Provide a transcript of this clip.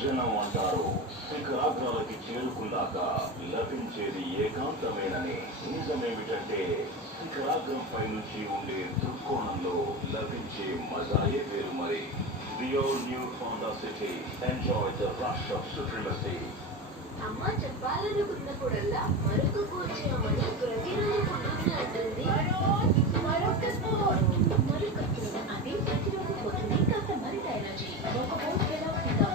జనం అంటారు శిఖరాగ్రాలకి చేరుకున్నాక లభించేది ఏకాంతమేనని. నిజమేమిటంటే శిఖరాగ్రంపై నుంచి ఉండే దృక్కోణంలో లభించే మజాయే వేరు. మరి The all new Honda City. Enjoy the rush of supremacy. అమ్మ చెప్పాలనుకున్నప్పుడల్లా మరొక కూర్చోమని ప్రతిరోజు పొద్దున్నే అంటుంది. మరొక అది